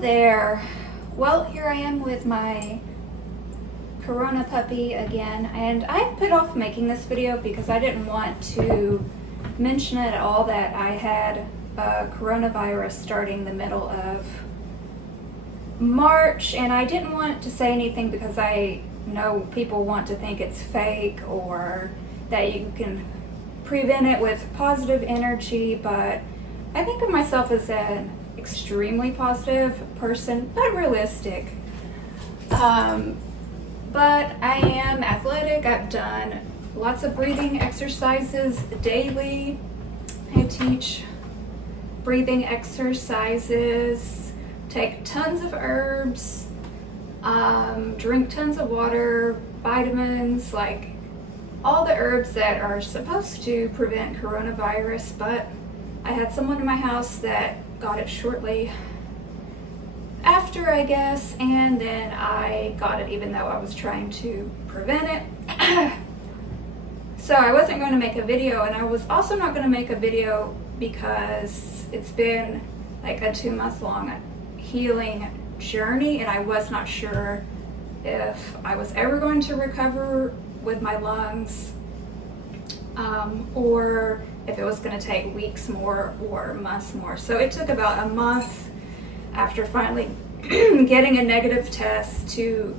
there. Well, here I am with my Corona puppy again, and I've put off making this video because I didn't want to mention it at all that I had coronavirus starting the middle of March, and I didn't want to say anything because I know people want to think it's fake or that you can prevent it with positive energy, but I think of myself as an extremely positive person, but realistic. But I am athletic. I've done lots of breathing exercises daily. I teach breathing exercises, take tons of herbs, drink tons of water, vitamins, like all the herbs that are supposed to prevent coronavirus. But I had someone in my house that got it shortly after, I guess, and then I got it even though I was trying to prevent it. So I wasn't going to make a video, and I was also not going to make a video because it's been like a 2-month long healing journey, and I was not sure if I was ever going to recover with my lungs, or if it was going to take weeks more or months more. So it took about a month after finally getting a negative test to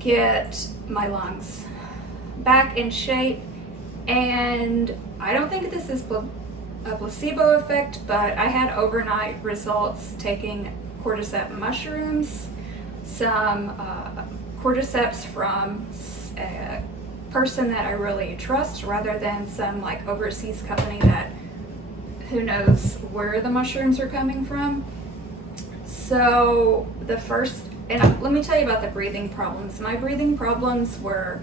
get my lungs back in shape. And I don't think this is a placebo effect, but I had overnight results taking cordyceps mushrooms, some cordyceps from a person that I really trust rather than some like overseas company that who knows where the mushrooms are coming from. So the first, and let me tell you about the breathing problems. My breathing problems were,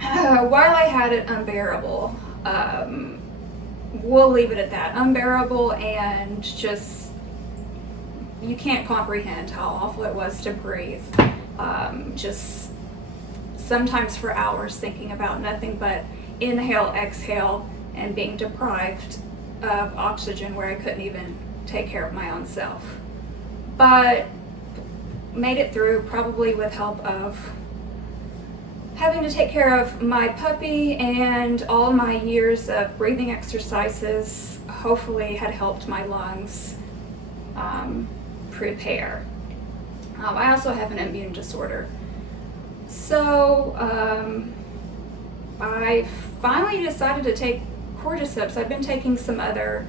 while I had it, unbearable. We'll leave it at that. Unbearable, and just, you can't comprehend how awful it was to breathe. Just sometimes for hours thinking about nothing but inhale, exhale, and being deprived of oxygen where I couldn't even take care of my own self. But made it through, probably with help of having to take care of my puppy, and all my years of breathing exercises hopefully had helped my lungs prepare. I also have an immune disorder. So I finally decided to take cordyceps. I've been taking some other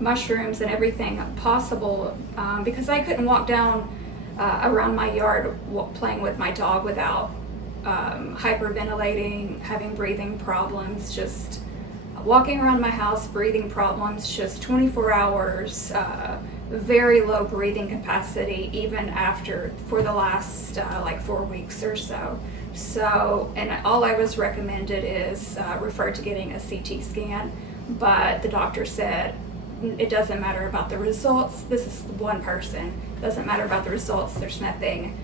mushrooms and everything possible because I couldn't walk down around my yard playing with my dog without hyperventilating, having breathing problems, just walking around my house, breathing problems, just 24 hours, very low breathing capacity, even after, for the last like 4 weeks or so. So, and all I was recommended is referred to getting a CT scan, but the doctor said it doesn't matter about the results. This is one person. It doesn't matter about the results. There's nothing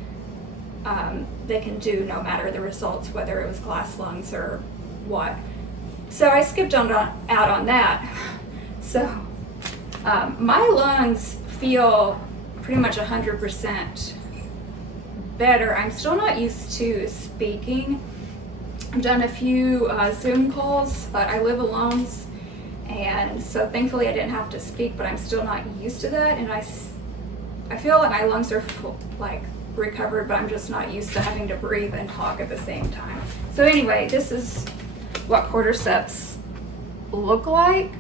they can do no matter the results, whether it was glass lungs or what. So I skipped out on that. So my lungs feel pretty much 100% better. I'm still not used to speaking. I've done a few Zoom calls, but I live alone, and so thankfully I didn't have to speak, but I'm still not used to that, and I feel like my lungs are like recovered, but I'm just not used to having to breathe and talk at the same time. So anyway, this is what cordyceps look like.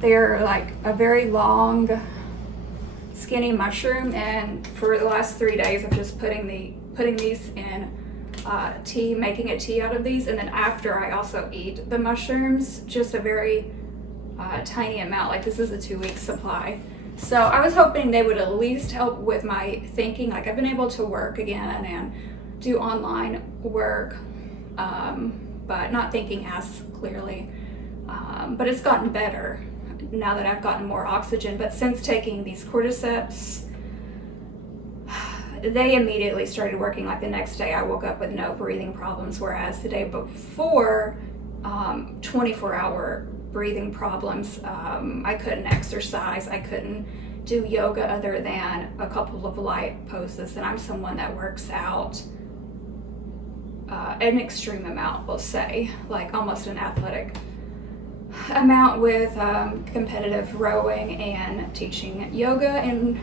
They're like a very long, skinny mushroom, and for the last 3 days I'm just putting these in tea, making a tea out of these, and then after I also eat the mushrooms, just a very tiny amount. Like this is a 2-week supply. So I was hoping they would at least help with my thinking. Like I've been able to work again and do online work, but not thinking as clearly. But it's gotten better now that I've gotten more oxygen. But since taking these cordyceps, they immediately started working. Like the next day I woke up with no breathing problems, whereas the day before, 24-hour breathing problems. I couldn't exercise, I couldn't do yoga other than a couple of light poses. And I'm someone that works out an extreme amount, we'll say, like almost an athletic amount with competitive rowing and teaching yoga. And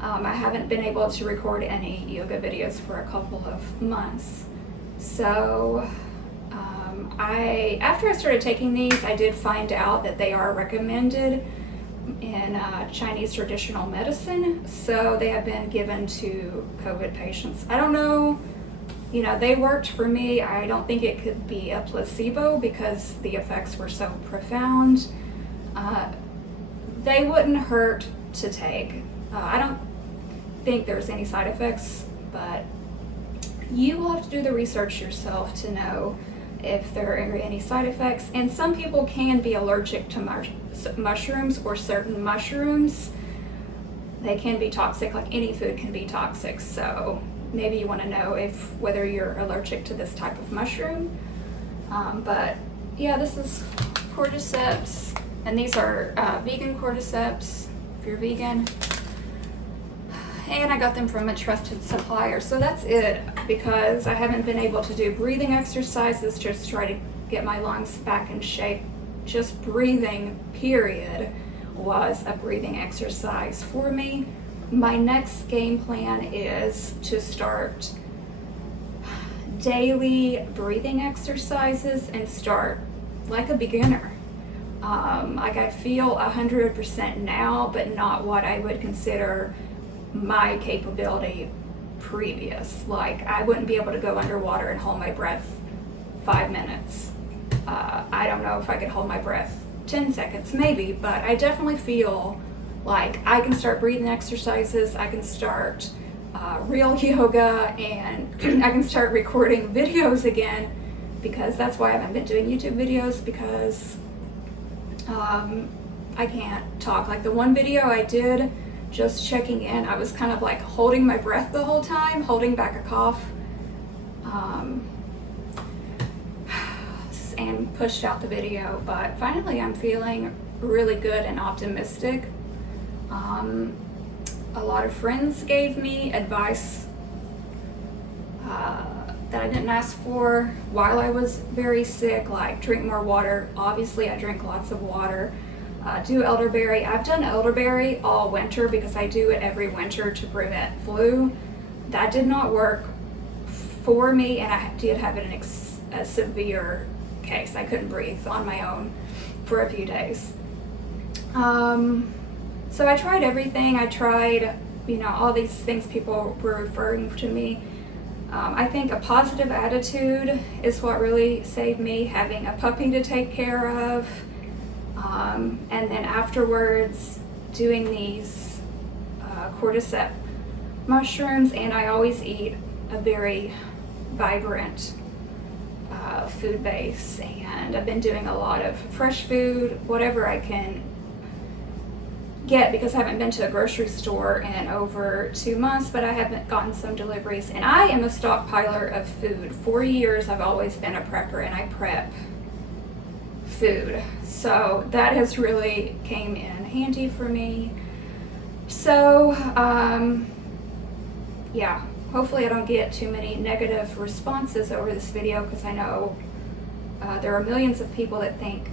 I haven't been able to record any yoga videos for a couple of months. So after I started taking these, I did find out that they are recommended in Chinese traditional medicine. So they have been given to COVID patients. I don't know, they worked for me. I don't think it could be a placebo because the effects were so profound. They wouldn't hurt to take. I don't think there's any side effects, but you will have to do the research yourself to know if there are any side effects. And some people can be allergic to mushrooms or certain mushrooms. They can be toxic, like any food can be toxic. So maybe you want to know whether you're allergic to this type of mushroom. But yeah, this is cordyceps, and these are vegan cordyceps if you're vegan. And I got them from a trusted supplier. So that's it, because I haven't been able to do breathing exercises, just try to get my lungs back in shape. Just breathing, period, was a breathing exercise for me. My next game plan is to start daily breathing exercises and start like a beginner. Like I feel 100% now, but not what I would consider my capability previous. Like I wouldn't be able to go underwater and hold my breath 5 minutes. I don't know if I could hold my breath 10 seconds maybe, but I definitely feel like I can start breathing exercises, I can start real yoga, and I can start recording videos again, because that's why I haven't been doing YouTube videos, because I can't talk. Like the one video I did just checking in, I was kind of like holding my breath the whole time, holding back a cough, and pushed out the video. But finally I'm feeling really good and optimistic. A lot of friends gave me advice that I didn't ask for while I was very sick, like drink more water. Obviously I drink lots of water. Do elderberry. I've done elderberry all winter because I do it every winter to prevent flu. That did not work for me, and I did have it in a severe case. I couldn't breathe on my own for a few days. So I tried everything. I tried, all these things people were referring to me. I think a positive attitude is what really saved me, having a puppy to take care of. And then afterwards doing these cordyceps mushrooms, and I always eat a very vibrant food base, and I've been doing a lot of fresh food, whatever I can get, because I haven't been to a grocery store in over 2 months, but I have gotten some deliveries, and I am a stockpiler of food. For years I've always been a prepper, and I prep food, so that has really came in handy for me. So yeah, hopefully I don't get too many negative responses over this video, because I know there are millions of people that think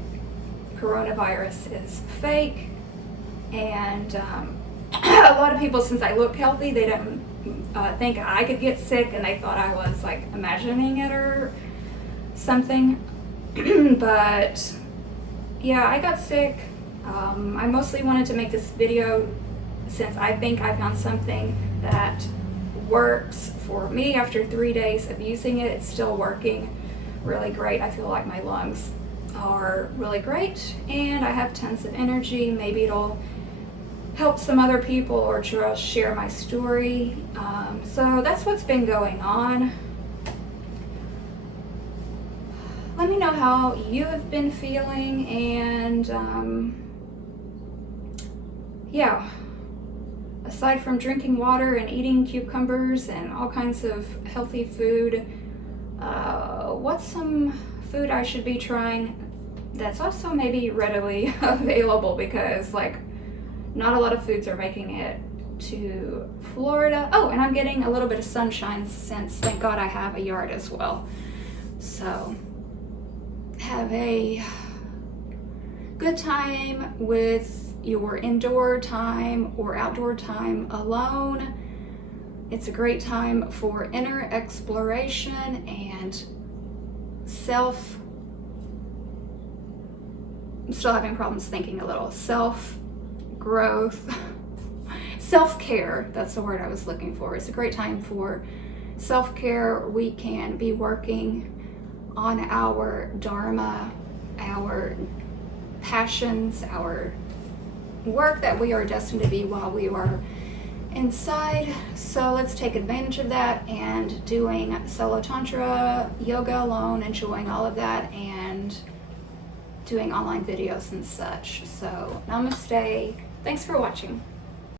coronavirus is fake, and a lot of people, since I look healthy, they didn't think I could get sick, and they thought I was like imagining it or something. But yeah, I got sick. I mostly wanted to make this video since I think I found something that works for me. After 3 days of using it, it's still working really great. I feel like my lungs are really great, and I have tons of energy. Maybe it'll help some other people, or just share my story. So that's what's been going on. Let me know how you have been feeling, and yeah, aside from drinking water and eating cucumbers and all kinds of healthy food, what's some food I should be trying that's also maybe readily available? Because like Not a lot of foods are making it to Florida. Oh, and I'm getting a little bit of sunshine since, thank God, I have a yard as well. So have a good time with your indoor time or outdoor time alone. It's a great time for inner exploration and I'm still having problems thinking a little. Self-growth, self-care, that's the word I was looking for. It's a great time for self-care. We can be working on our dharma, our passions, our work that we are destined to be while we are inside. So let's take advantage of that, and doing solo tantra, yoga alone, enjoying all of that, and doing online videos and such. So namaste. Thanks for watching.